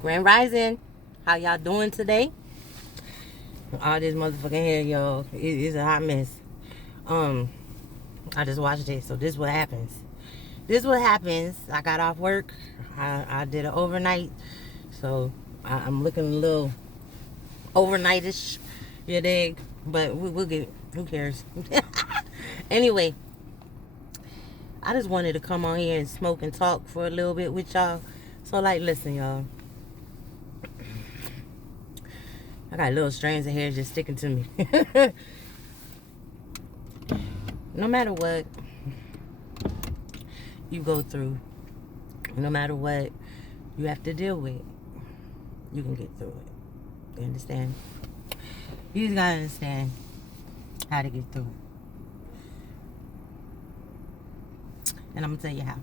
Grand Rising. How y'all doing today? All this motherfucking hair, yo. It's a hot mess. Um, I just watched it, so this what happens. This what happens. I got off work. I did an overnight, so I'm looking a little overnightish. You dig? But we'll get. Who cares? Anyway, I just wanted to come on here and smoke and talk for a little bit with y'all. So, like, listen, y'all. I got little strands of hair just sticking to me. No matter what you go through, no matter what you have to deal with, you can get through it. You understand? You just gotta understand how to get through it. And I'm gonna tell you how.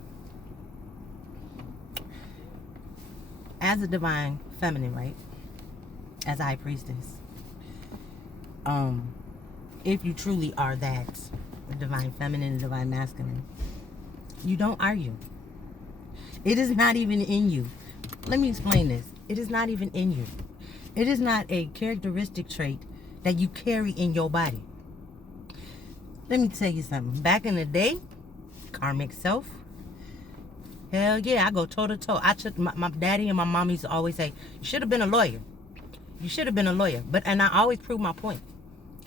As a divine feminine, right? As a high priestess, if you truly are that divine feminine and divine masculine, you don't argue. It is not even in you. Let me explain this. It is not even in you. It is not a characteristic trait that you carry in your body. Let me tell you something. Back in the day, karmic self, hell yeah, I go toe to toe. My daddy and my mom used to always say, you should have been a lawyer. You should have been a lawyer. And I always prove my point.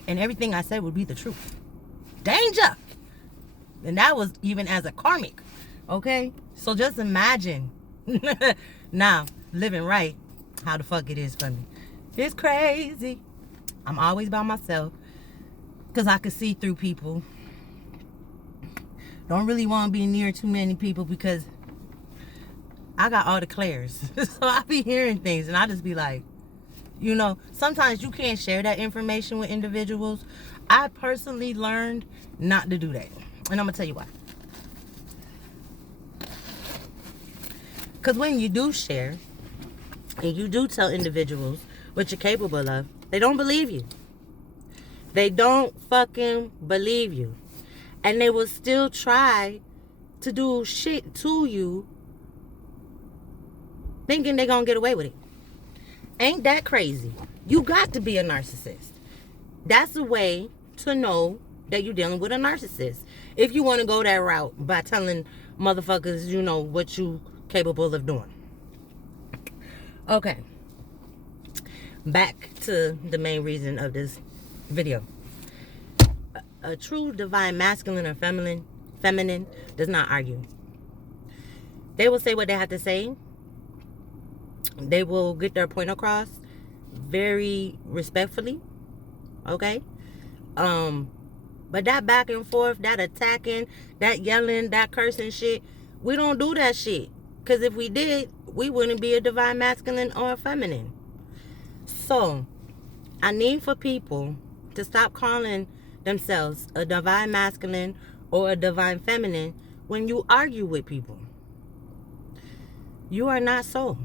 And everything I said would be the truth. Danger! And that was even as a karmic. Okay? So just imagine now, living right, how the fuck it is for me. It's crazy. I'm always by myself. Because I can see through people. Don't really want to be near too many people because I got all the clairs. So I be hearing things and I just be like, you know, sometimes you can't share that information with individuals. I personally learned not to do that. And I'm going to tell you why. Because when you do share, and you do tell individuals what you're capable of, they don't believe you. They don't fucking believe you. And they will still try to do shit to you, thinking they're going to get away with it. Ain't that crazy? You got to be a narcissist. That's a way to know that you're dealing with a narcissist. If you want to go that route by telling motherfuckers, you know, what you capable of doing. Okay. Back to the main reason of this video. A true divine masculine or feminine does not argue. They will say what they have to say. They will get their point across very respectfully. Okay? But that back and forth, that attacking, that yelling, that cursing shit, we don't do that shit. Because if we did, we wouldn't be a divine masculine or a feminine. So, I need for people to stop calling themselves a divine masculine or a divine feminine when you argue with people. You are not so.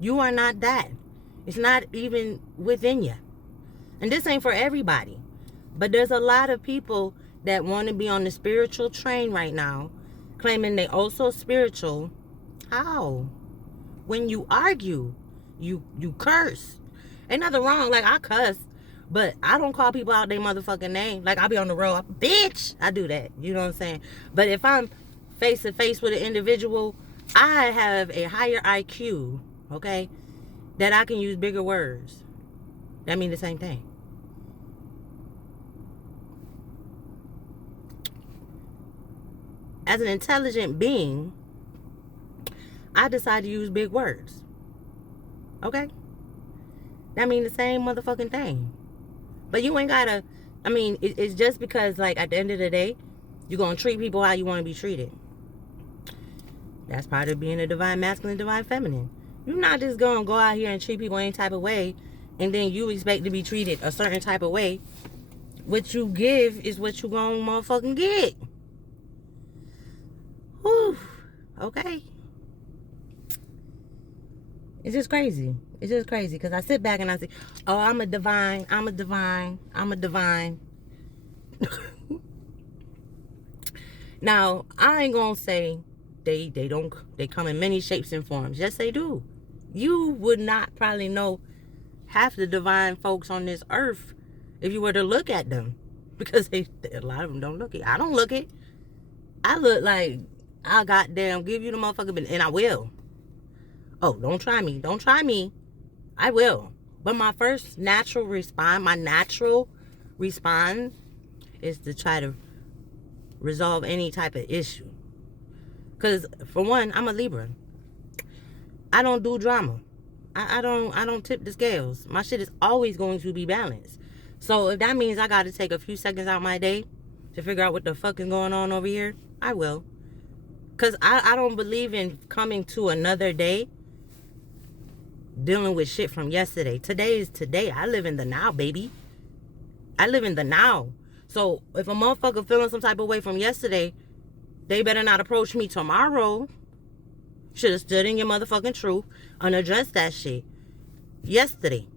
You are not that. It's not even within you. And this ain't for everybody. But there's a lot of people that want to be on the spiritual train right now, claiming they also spiritual. How? When you argue, you curse. Ain't nothing wrong. Like, I cuss, but I don't call people out their motherfucking name. Like, I be on the road, bitch, I do that. You know what I'm saying? But if I'm face to face with an individual, I have a higher IQ, okay, that I can use bigger words. That means the same thing. As an intelligent being, I decide to use big words. Okay? That means the same motherfucking thing. But you ain't gotta, I mean, it's just because, like, at the end of the day, you're gonna treat people how you want to be treated. That's part of being a divine masculine, divine feminine. You're not just gonna go out here and treat people any type of way and then you expect to be treated a certain type of way. What you give is what you gonna motherfucking get. Whew. Okay. It's just crazy. It's just crazy because I sit back and I say, oh, I'm a divine. Now, I ain't gonna say they come in many shapes and forms. Yes, they do. You would not probably know half the divine folks on this earth if you were to look at them, because a lot of them don't look it. I don't look it. I look like I goddamn give you the motherfucker, and I will. Oh, don't try me. Don't try me. I will. But my first natural response, is to try to resolve any type of issue. Because for one, I'm a Libra. I don't do drama. I don't tip the scales. My shit is always going to be balanced. So if that means I got to take a few seconds out my day to figure out what the fuck is going on over here, I will. Because I don't believe in coming to another day dealing with shit from yesterday. Today is today. I live in the now, baby. I live in the now. So if a motherfucker feeling some type of way from yesterday, they better not approach me tomorrow. Should have stood in your motherfucking truth and addressed that shit yesterday.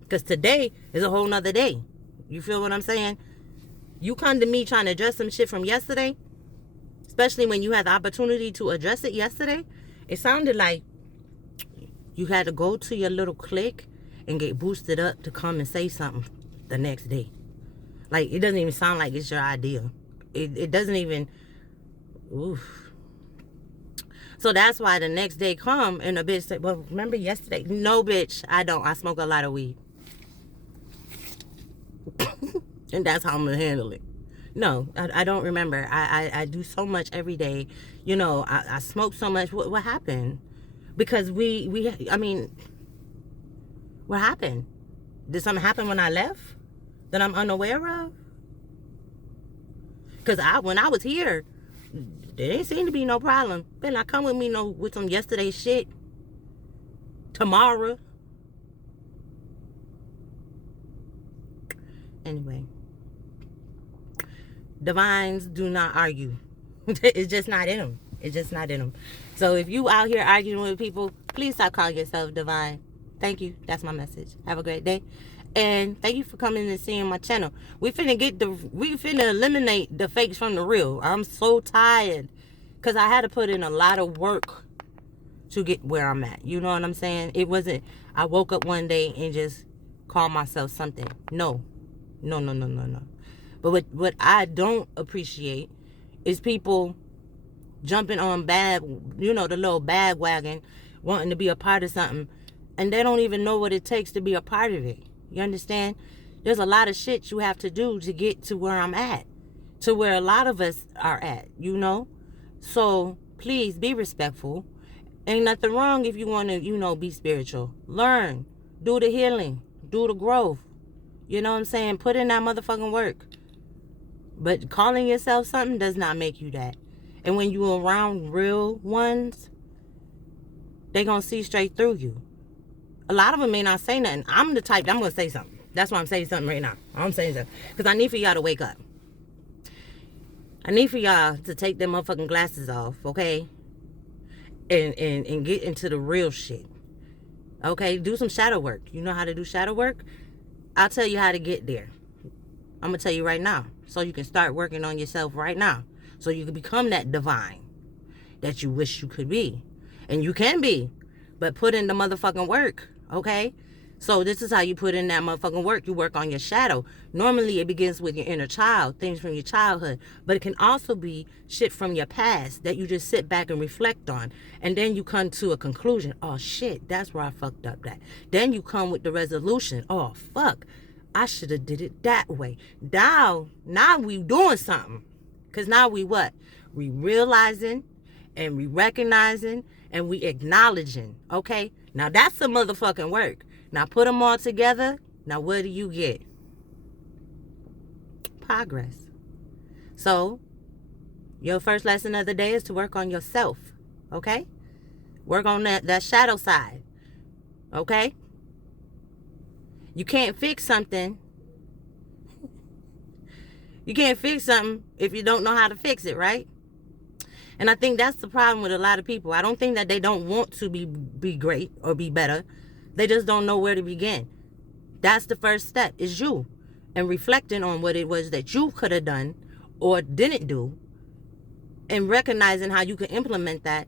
Because today is a whole nother day. You feel what I'm saying? You come to me trying to address some shit from yesterday, especially when you had the opportunity to address it yesterday. It sounded like you had to go to your little clique and get boosted up to come and say something the next day. Like, it doesn't even sound like it's your idea. It doesn't even... Oof. So that's why the next day come and the bitch say, well, remember yesterday? No, bitch, I don't. I smoke a lot of weed. And that's how I'm going to handle it. No, I don't remember. I do so much every day. You know, I smoke so much. What happened? Because I mean, what happened? Did something happen when I left that I'm unaware of? Because when I was here, there didn't seem to be no problem. Better not come with me with some yesterday shit tomorrow. Anyway, divines do not argue. It's just not in them. It's just not in them. So if you out here arguing with people, please stop calling yourself divine. Thank you. That's my message. Have a great day. And thank you for coming and seeing my channel. We finna eliminate the fakes from the real. I'm so tired. Because I had to put in a lot of work to get where I'm at. You know what I'm saying? It wasn't, I woke up one day and just called myself something. No. But what I don't appreciate is people jumping on the little bandwagon, wanting to be a part of something, and they don't even know what it takes to be a part of it. You understand? There's a lot of shit you have to do to get to where I'm at, to where a lot of us are at, you know? So please be respectful. Ain't nothing wrong if you want to, be spiritual. Learn. Do the healing. Do the growth. You know what I'm saying? Put in that motherfucking work. But calling yourself something does not make you that. And when you're around real ones, they going to see straight through you. A lot of them may not say nothing. I'm the type that I'm going to say something. That's why I'm saying something right now. I'm saying something. Because I need for y'all to wake up. I need for y'all to take them motherfucking glasses off, okay? And get into the real shit. Okay? Do some shadow work. You know how to do shadow work? I'll tell you how to get there. I'm going to tell you right now. So you can start working on yourself right now. So you can become that divine that you wish you could be. And you can be. But put in the motherfucking work. Okay? So this is how you put in that motherfucking work. You work on your shadow. Normally it begins with your inner child, things from your childhood. But it can also be shit from your past that you just sit back and reflect on. And then you come to a conclusion. Oh shit, that's where I fucked up that. Then you come with the resolution. Oh fuck, I should have did it that way. Now we doing something. Because now we what? We realizing and we recognizing and we acknowledging. Okay? Now that's some motherfucking work. Now put them all together. Now what do you get? Progress. So your first lesson of the day is to work on yourself. Okay? Work on that shadow side. Okay? You can't fix something. You can't fix something if you don't know how to fix it, right? And I think that's the problem with a lot of people. I don't think that they don't want to be great or be better. They just don't know where to begin. That's the first step, is you. And reflecting on what it was that you could have done or didn't do. And recognizing how you can implement that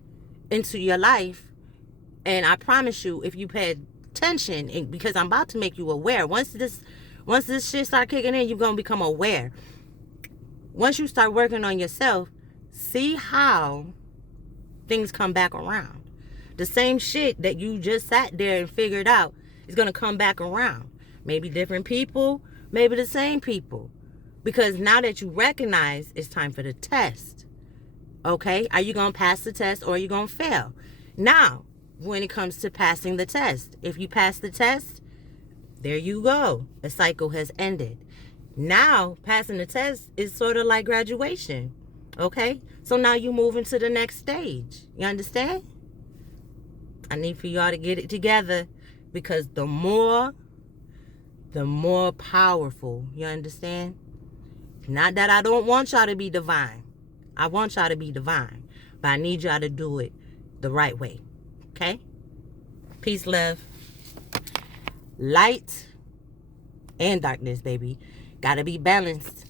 into your life And I promise you, if you pay attention, and because I'm about to make you aware, once this shit start kicking in, you're going to become aware. Once you start working on yourself, see how things come back around. The same shit that you just sat there and figured out is going to come back around. Maybe different people, maybe the same people. Because now that you recognize, it's time for the test. Okay? Are you going to pass the test or are you going to fail? Now, when it comes to passing the test, if you pass the test, there you go. A cycle has ended. Now, passing the test is sort of like graduation. Okay? So now you move into the next stage. You understand? I need for y'all to get it together, because the more powerful. You understand? Not that I don't want y'all to be divine. I want y'all to be divine. But I need y'all to do it the right way. Okay? Peace, love. Light and darkness, baby. Gotta be balanced.